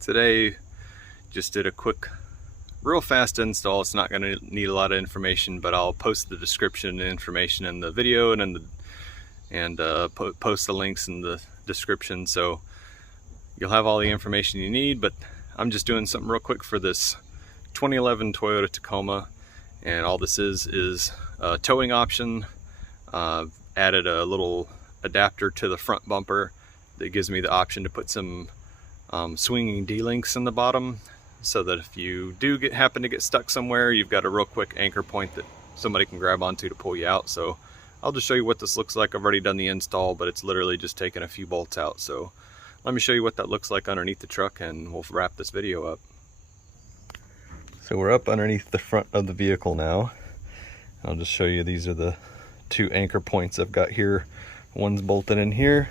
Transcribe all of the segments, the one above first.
Today just did a quick, real fast install. It's not going to need a lot of information, but I'll post the description and information in the video and post the links in the description, so you'll have all the information you need. But I'm just doing something real quick for this 2011 Toyota Tacoma, and all this is a towing option. Added a little adapter to the front bumper that gives me the option to put some swinging D-links in the bottom, so that if you do happen to get stuck somewhere, you've got a real quick anchor point that somebody can grab onto to pull you out. So I'll just show you what this looks like. I've already done the install, but it's literally just taking a few bolts out. So let me show you what that looks like underneath the truck, and we'll wrap this video up. So we're up underneath the front of the vehicle now. I'll just show you, these are the two anchor points I've got here. One's bolted in here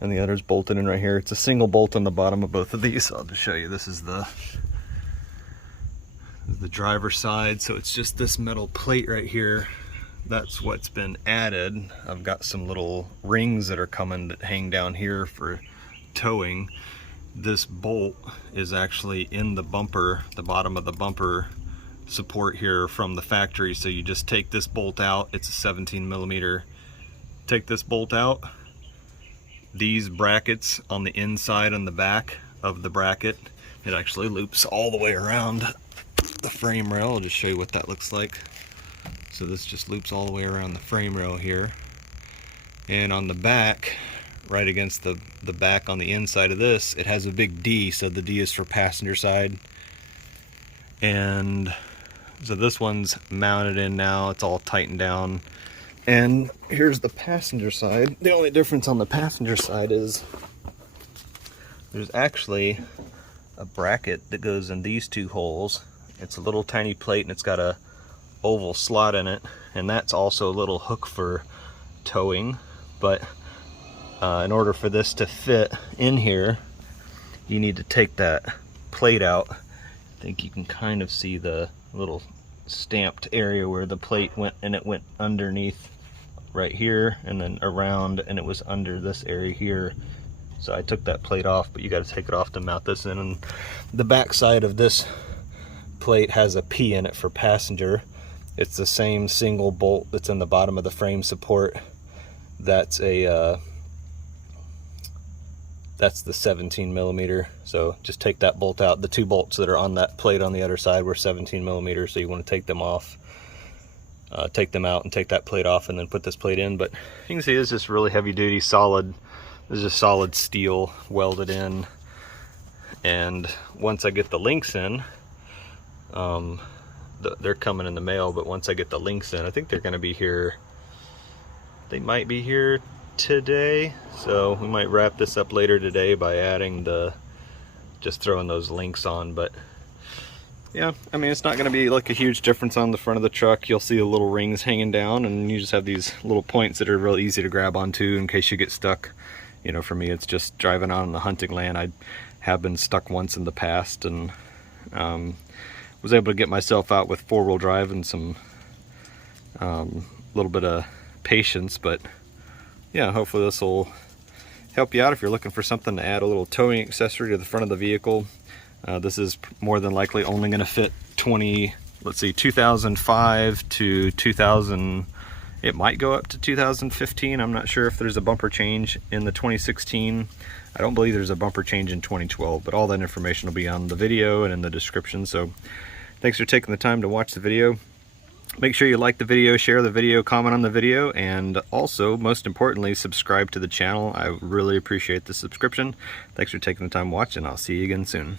and the other's bolted in right here. It's a single bolt on the bottom of both of these. So I'll just show you, this is the driver's side. So it's just this metal plate right here. That's what's been added. I've got some little rings that are coming that hang down here for towing. This bolt is actually in the bumper, the bottom of the bumper support here from the factory. So you just take this bolt out. It's a 17 millimeter. Take this bolt out. These brackets on the inside and the back of the bracket, it actually loops all the way around the frame rail. I'll just show you what that looks like. So this just loops all the way around the frame rail here. And on the back, right against the back on the inside of this, it has a big D. So the D is for passenger side. And so this one's mounted in now. It's all tightened down. And here's the passenger side. The only difference on the passenger side is there's actually a bracket that goes in these two holes. It's a little tiny plate and it's got a oval slot in it, and that's also a little hook for towing. But in order for this to fit in here, you need to take that plate out. I think you can kind of see the little stamped area where the plate went, and it went underneath right here and then around, and it was under this area here. So I took that plate off, but you got to take it off to mount this in. And the back side of this plate has a P in it for passenger. It's the same single bolt that's in the bottom of the frame support. That's a that's the 17 millimeter. So just take that bolt out. The two bolts that are on that plate on the other side were 17 millimeters, so you want to take them off. Take them out and take that plate off, and then put this plate in. But you can see it's just really heavy duty, solid. This is just solid steel welded in. And once I get the links in, they're coming in the mail, but once I get the links in, I think they're going to be here. They might be here today, so we might wrap this up later today by adding just throwing those links on. But yeah, I mean, it's not going to be like a huge difference on the front of the truck. You'll see the little rings hanging down, and you just have these little points that are real easy to grab onto in case you get stuck. You know, for me, it's just driving on the hunting land. I have been stuck once in the past, and was able to get myself out with four-wheel drive and some little bit of patience. But yeah, hopefully this will help you out if you're looking for something to add a little towing accessory to the front of the vehicle. This is more than likely only going to fit 2005 to 2000. It might go up to 2015. I'm not sure if there's a bumper change in the 2016. I don't believe there's a bumper change in 2012, but all that information will be on the video and in the description. So thanks for taking the time to watch the video. Make sure you like the video, share the video, comment on the video, and also, most importantly, subscribe to the channel. I really appreciate the subscription. Thanks for taking the time watching. I'll see you again soon.